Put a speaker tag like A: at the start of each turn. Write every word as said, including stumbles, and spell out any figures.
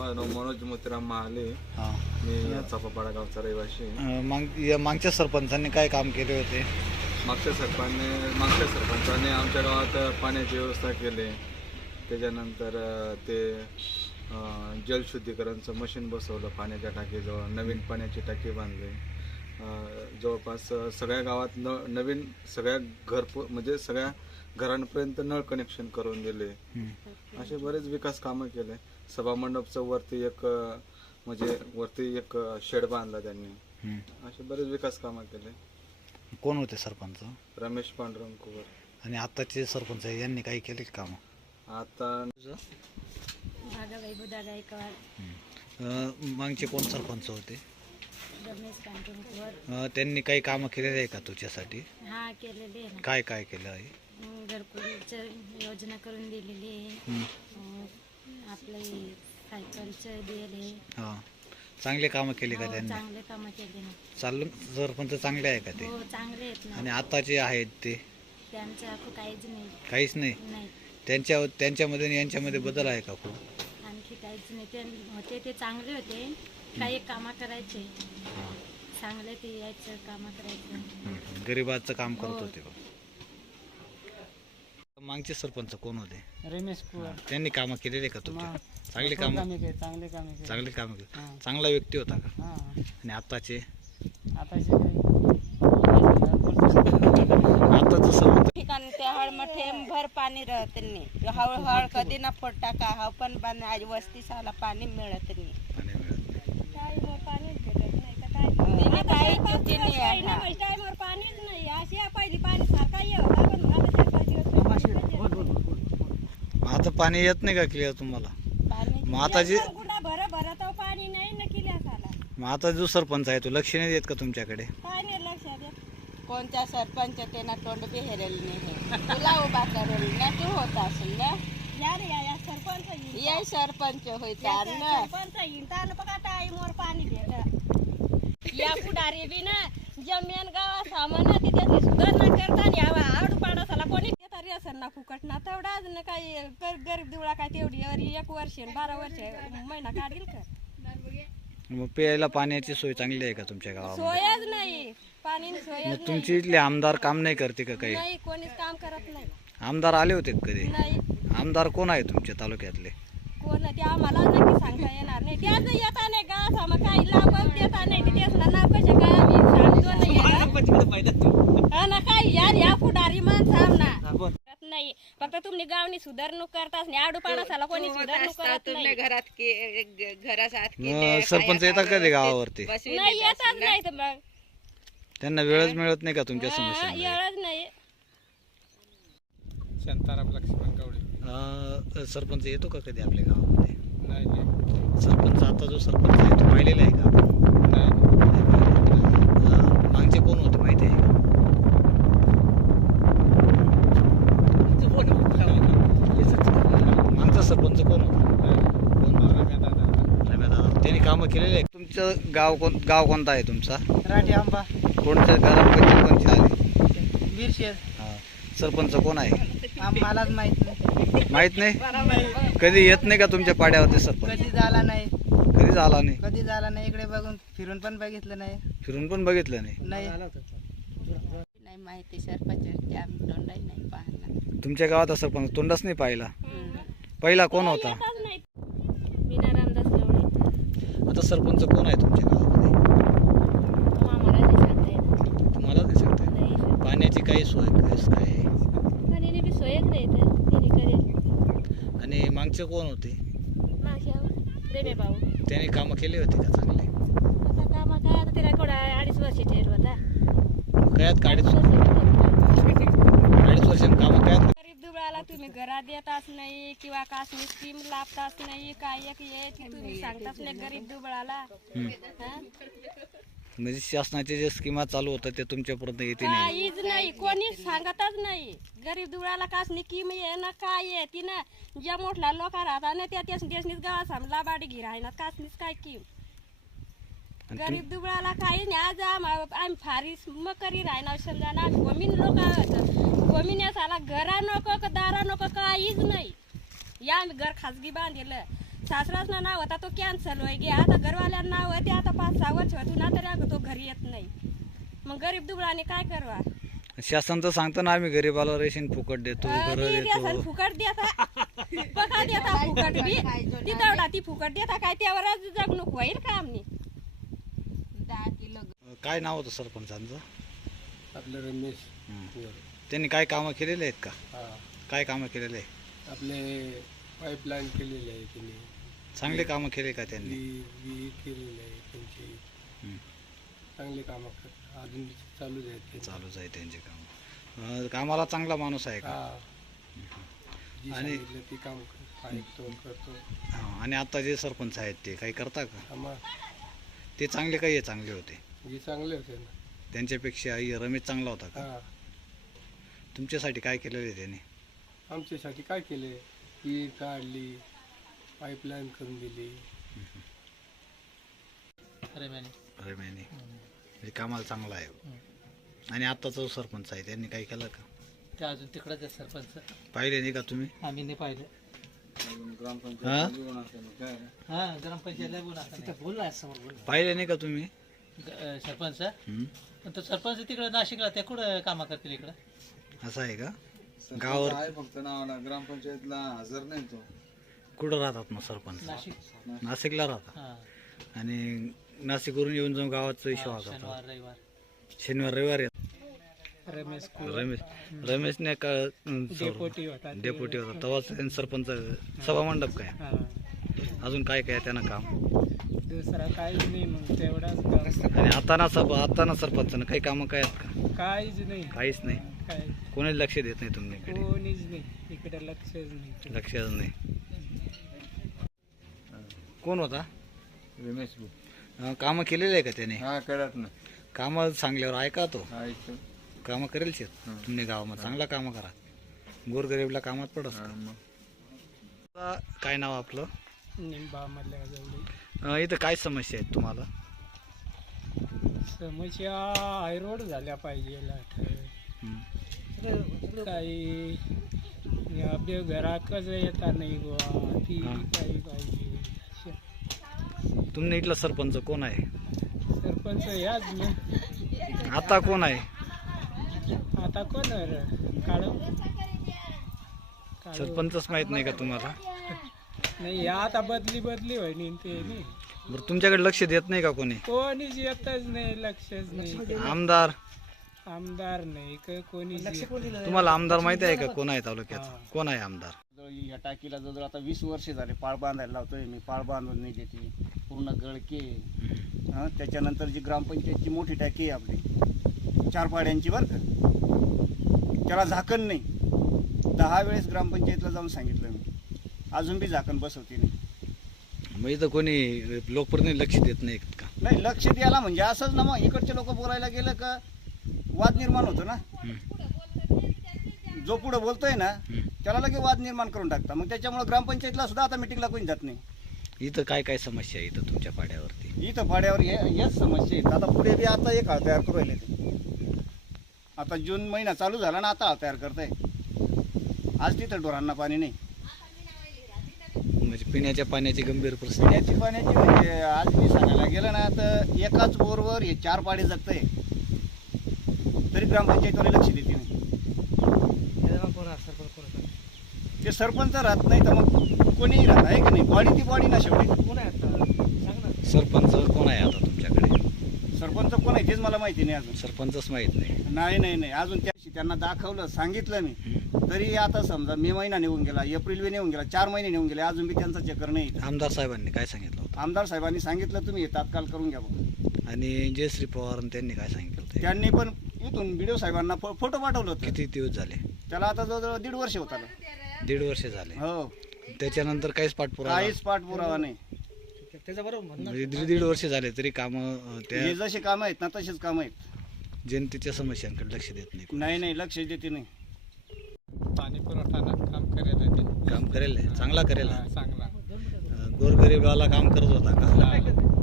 A: माझं नाव मनोज मोतीराम महाले. मी चापापाडा गावचा रहिवासी आहे.
B: माग या मागच्या सरपंचांनी काय काम केले होते?
A: मागच्या सरपंचाने मागच्या सरपंचाने आमच्या गावात पाण्याची व्यवस्था केली. त्याच्यानंतर ते जलशुद्धीकरणचं मशीन बसवलं. पाण्याच्या टाकीजवळ नवीन पाण्याची टाकी बांधली. जवळपास सगळ्या गावात न नवीन सगळ्या घरपो म्हणजे सगळ्या घरांपर्यंत नळ कनेक्शन करून दिले. असे बरेच विकास कामं केले. सभामंडपचं वरती एक म्हणजे वरती एक शेड बांधला त्यांनी. असे बरेच विकास कामं केले.
B: कोण होते सरपंच?
A: रमेश पांडुरंग कुवर.
B: आणि आताचे सरपंच यांनी काही केले काम?
A: आता
C: भागाबाई बुधा गायकवाड.
B: मागचे कोण सरपंच होते?
C: रमेश पांडुरंग कुवर.
B: त्यांनी काही कामं केलेले आहे का तुझ्यासाठी?
C: हा केलेले आहे.
B: काय काय केलं आहे?
C: घरकुलचं योजना करून दिलेली आहे. आपले सायकलचं दिले.
B: हां, चांगले कामं केले का त्यांनी?
C: चांगले कामं केले ना.
B: चालू सरपंच चांगले आहे का ते?
C: हो चांगले आहेत ना.
B: आणि आताचे आहेत ते
C: त्यांचं आता काहीच नाही.
B: काहीच नाही?
C: नाही.
B: त्यांच्या त्यांच्यामध्ये आणि यांच्यामध्ये बदल आहे का खूप?
C: आणखी काहीच नाही. ते होते ते चांगले होते. काही कामं करायचे चांगले, ते यायचं कामं करायचं.
B: गरिबाचं काम करत होते. मागचे सरपंच कोण होते?
D: रमेश कुवर.
B: त्यांनी कामं केलेले का तुमच्या? चांगले काम
D: चांगले काम
B: चांगले काम चांगला व्यक्ती होता का? आणि आताचे
D: आताचे
B: आताचं सरपंच
E: ठिकाणी ते हळमठे भर पाणी राहत नाही. हळूहळू कधी ना फोटा का हा पण पाणी आज वस्ती साला पाणी मिळत नाही.
B: पाणी मिळत
C: काय पाणी भेटत नाही तर काय
E: तिने काही चुकी नाही आहे ना.
C: टायमवर पाणीच नाही. अशी पहिली पाणी सारखा ये होता पण आता चार पाच दिवस
B: आता पाणी येत नाही का क्लिअर तुम्हाला?
E: पाणी
B: मग आता जे
C: कुठं भर भरत पाणी नाही ना किल्ल्यासाला.
B: मग आता जो सरपंच आहे तो लक्ष नाही देत का तुमच्याकडे?
C: काय नाही लक्षात येत.
E: कोणत्या सरपंच त्यांना तोंड बिहेरेल नाही. तुला उभा करेल ना तू होत असेल ना.
C: या रे या या सरपंच येईल.
E: ये सरपंच होता ना.
C: सरपंच येईल तर बघा टाईमवर पाणी देत. या पुढारी बी ना जमीन गावा सामान ती त्याची सुधारणा करता यावा. आडू पाडसाला कोणी तरी असेल ना फुकट ना तेवढाच ना. काही गरीब दिवळा काय तेवढी एक वर्ष बारा वर्ष महिना काढील का?
B: मग प्यायला पाण्याची सोय चांगली आहे का तुमच्या गावामध्ये?
C: सोयच नाही. पाणी सोयच
B: मग
C: नाही.
B: तुमची इथले आमदार काम नाही करते का काही?
C: नाही कोणीच काम करत नाही.
B: आमदार आले होते का कधी?
C: नाही.
B: आमदार कोण आहे तुमच्या तालुक्यातले?
C: कोण ते आम्हाला नक्की सांगता येणार नाही. त्याच येता नाही का सामा काही लाभ देता नाही. त्याच नाव कसे काय आम्ही सांगतो ना. काय यार या पुढारी माणसं ना नाही. फक्त तुम्ही गावनी सुधारणूक करताच नाही. आडू पाडासाला कोणी सुधारणूक करत नाही.
E: घरात घरासात
B: मग सरपंच येतात कधी गावावरती?
C: नाही येतच नाही तर मग
B: त्यांना वेळच मिळत नाही का तुमच्या समस्या?
C: येळच नाही.
A: शांताराम लक्ष्मण गवळे.
B: सरपंच येतो का कधी आपल्या गावामध्ये?
A: नाही नाही
B: सरपंच आता जो सरपंच आहे तो पाहिलेला आहे का?
A: नाही.
B: अं, मागचे कोण होते माहिती आहे का? मागचा सरपंच कोण होता? त्यांनी कामं केलेली आहे. तुमचं गाव कोण गाव कोणता आहे तुमचा?
D: राठी आंबा
B: कोणत्या घरापैकी कोणते आले?
D: वीरशेर.
B: हा, सरपंच कोण आहे?
D: मलाच माहित नाही.
B: माहित नाही? कधी येत नाही का तुमच्या पाड्यावरती सरपंच?
D: कधी झाला नाही.
B: कधी झाला नाही?
D: कधी झाला नाही. इकडे बघून फिरून पण बघितलं नाही.
B: फिरून पण बघितलं नाही?
D: नाही
E: नाही माहिती. सरपंच तोंडही नाही पाहणार.
B: तुमच्या गावात सरपंच तोंडच नाही पाहिला? पहिला कोण होता?
C: येतच नाही. मीना रामदास गवळे.
B: आता सरपंच कोण आहे तुमच्या गावामध्ये?
C: आम्हाला नाही सांगता येत.
B: तुम्हाला नाही सांगता येत?
C: नाही.
B: पाण्याची काही सोय कसं काय आहे?
C: पाण्याने बी सोयच नाही तर तिने करेल.
B: आणि मागचे कोण होते?
C: मागच्या रेमे भाऊ.
B: त्याने कामं केले होते का चांगले?
C: आता कामा काय आता तिला कोणा अडीच वर्ष ठेर होता.
B: कायत अडीच अडीच वर्षांनी कामं कायत?
C: गरीब दुबळाला तुम्ही घरात देताच नाही किंवा कासनी स्कीम लाभताच नाही. काय एक ये ती तुम्ही सांगताच नाही गरीब दुबळाला. हा?
B: म्हणजे शासनाचे जे स्कीमा चालू होतात ते तुमच्यापर्यंत येते नाही?
C: काहीच नाही. कोणी सांगतच नाही. गरीब दुबळाला कासनी किम ये ना काय ये ती ना ज्या मोठल्या लोक राहतात ना त्या त्याच देशनीच गावा समला बाडी घी राहणार कासनीच काय किम. गरीब दुबळाला काही नाही. आज आम्ही फारीस मकरी राहणार समजा ना. गोमीन लोक गोमीन साला घरा नको दारा नको काहीच नाही. या आम्ही घर खाजगी बांधलेलं सासराचं नाव होता तो कॅन्सल होय गे आता घरवाल्यांना नाव आहे ते आता पाच सहा वर्ष होती ना तरी अगं तो घरी येत नाही मग गरीब दुबळाने काय करवा
B: शासन तर सांगतं ना आम्ही गरीबाला रेशन फुकट देतो
C: अं,
B: घरं
C: ती
B: देतो
C: देसन फुकट देता बघा देता फुकट बी ती तेवढा ती फुकट देता काय त्यावरच जगणूक होईल का आमनी
E: दहा किलो
B: काय नाव होतं सरपंचांचं?
F: आपलं रमेश
B: हं. त्यांनी काय कामं केलेले आहेत का?
F: हा
B: काय कामं केलेले आहे?
F: आपले पाईपलाईन केलेली आहे त्यांनी
B: चांगले कामं केले का त्यांनी?
F: वी वी केलेली आहे त्यांची
B: हं.
F: चांगले कामं करतात अजून चालूच आहेत ते.
B: चालूच आहे त्यांचे काम. कामाला चांगला माणूस आहे का?
F: हा जी
B: आणि-
F: सांगितलं ती काम कर- ऐकतो करतो
B: हां. आणि आता जे सरपंच आहेत ते काही करता का?
F: आम्हा
B: ते चांगले काही हे चांगले होते
F: जी चांगले होते ना
B: त्यांच्यापेक्षा हे रमेश चांगला होता का?
F: हा
B: तुमच्यासाठी काय केलेलं आहे त्याने?
F: आमच्यासाठी काय केले विहीर काढली पाईपलाईन करून दिली
B: रमेशने म्हणजे कामाला चांगला आहे. आणि आत्ताचा जो सरपंच आहे त्यांनी काय केलं का?
G: ते अजून तिकडंच आहे सरपंच
B: पाहिले नाही का तुम्ही?
G: आम्ही नाही पाहिलं
B: हा?
G: हा ग्रामपंचायतला बोला बोलला समोर बोल
B: पाहिले नाही का तुम्ही?
G: सरपंच
B: हं.
G: पण तो सरपंच तिकडे नाशिकला त्या कुठं कामा करतील इकडं
B: असं आहे का?
A: सरपंच
B: गावावर
A: आहे फक्त नावाला ग्रामपंचायतला हजर नाही तो
B: कुठं राहतात मग सरपंच?
G: नाशिक
B: नाशिकला राहतात.
G: हा
B: आणि नाशिकवरून येऊन जाऊन गावाचा विषय करतात.
G: शनिवार रविवार
B: शनिवार रविवार येतात.
G: रमेश
B: रमेश रमेशने का
G: डेपोटी होता ते.
B: डेप्युटी होता तेव्हाच त्यांनी सरपंच सभा मंडप काय
G: हा
B: अजून काय काय त्यानं काम?
G: दुसरा काहीच नाही मग तेवढाच
B: आणि आता ना सब आता ना सरपंचानं काही कामं काय आहेत का?
G: काहीच नाही
B: काहीच नाही.
G: काय
B: कोणीच लक्ष देत नाही तुमच्याकडे?
G: कोणीच नाही इकडे लक्षच नाही
B: लक्षच नाही. कोण होता?
A: रमेश
B: अं, कामं केलेले आहे का त्याने?
A: हा करत ना
B: कामं सांगल्यावर ऐका तो
A: हा इथं.
B: कामं करेल शेत तुम्ही गावामध्ये चांगला कामं करा गोरगरीबला कामात पडत.
A: हा, मग.
B: काय नाव आपलं?
G: निंबा मधल्या जवळ
B: अं, इथं काय समस्या आहेत तुम्हाला?
G: समस्या हायरोड झाल्या पाहिजे
B: हं.
G: काही आपल्या घराकच येता नाही गोवा ती
B: हा.
G: काही पाहिजे
B: तुमने इथला सरपंच कोण आहे?
G: सरपंच याच ना
B: आता कोण आहे?
G: आता कोण काढ
B: सरपंचच माहित नाही का तुम्हाला?
G: नाही आता बदली बदली होईल ते नाही
B: बरं तुमच्याकडे लक्ष देत नाही का कोणी?
G: कोणीच येतच नाही लक्षच नाही
B: आमदार
G: आमदार नाही क- कोणीच येत
B: तुम्हाला आमदार माहिती आहे का कोण आहे तालुक्यात?
G: हा.
B: कोण आहे आमदार?
D: ह्या टाकीला जवळ आता वीस वर्ष झाले पाळ बांधायला लावतोय मी पाळ बांधून नाही देते पूर्ण गळके हं, त्याच्यानंतर जी ग्रामपंचायतची मोठी टाकी आहे आपली चार पाड्यांची बरं का त्याला झाकण नाही. दहा वेळेस ग्रामपंचायतला जाऊन सांगितलं मी अजून बी झाकण बसवते नाही.
B: मग इथं कोणी लोकप्रतिनिधी लक्ष देत नाही का?
D: नाही लक्ष द्यायला म्हणजे असंच ना मग इकडचे लोक बोलायला गेलं का वाद निर्माण होतो ना. जो पुढे बोलतोय ना त्याला लगे वाद निर्माण करून टाकता मग त्याच्यामुळे ग्रामपंचायतला सुद्धा आता मिटिंगला कोणी जात नाही.
B: इथं काय काय समस्या आहे इथं तुमच्या पाड्यावरती?
D: इथं भाड्यावर हे हेच समस्या आहेत. आता पुढे बी आता एक हाळ तयार करू राहिले ते. आता जून महिना चालू झाला ना आता हाळ तयार करताय. आज तिथं ढोरांना पाणी नाही.
B: म्हणजे पिण्याच्या पाण्याची गंभीर परिस्थिती.
D: पिण्याची पाण्याची म्हणजे आज मी सांगायला गेलं ना तर एकाच बोरवर हे चार पाडे जगतंय तरी ग्रामपंचायतवाले लक्ष देते नाही. ते सरपंच राहत नाही तर मग कोणीही राहत आहे की नाही. बॉडी ती बॉडी ना शेवटी.
B: सरपंच कोण आहे आता तुमच्याकडे?
D: सरपंच कोण आहे तेच मला माहिती नाही अजून.
B: सरपंचच माहित नाही.
D: नाही नाही नाही अजून त्याशी त्यांना दाखवलं सांगितलं मी तरी आता समजा मे महिना निघून गेला एप्रिल बी निघून गेला चार महिने निघून गेले अजून बी त्यांचा चक्कर नाही.
B: आमदार साहेबांनी काय सांगितलं होतं?
D: आमदार साहेबांनी सांगितलं तुम्ही हे तात्काळ करून घ्या बघा.
B: आणि जयश्री पवार त्यांनी काय सांगितलं होतं?
D: त्यांनी पण इथून व्हिडिओ साहेबांना फो- फोटो पाठवलं होतं.
B: किती दिवस झाले?
D: त्याला आता जवळजवळ दीड वर्ष होत आलं.
B: दीड वर्ष झाले.
D: हो
B: त्याच्यानंतर काहीच पाठपुरावा
D: काहीच पाठपुरावा नाही.
B: म्हणजे दीड दीड वर्ष झाले तरी काम त्या
D: हे जसे कामं आहेत ना तसेच कामं आहेत.
B: जनतेच्या समस्यांकडे लक्ष देत नाही कोणी.
D: नाही नाही लक्ष देते नाही.
G: पाणी पुरवठाना काम करेल ते
B: काम करेल आहे, चांगला करेल आहे.
G: चांगला
B: अं, गोरगरीबाला काम करत होता का?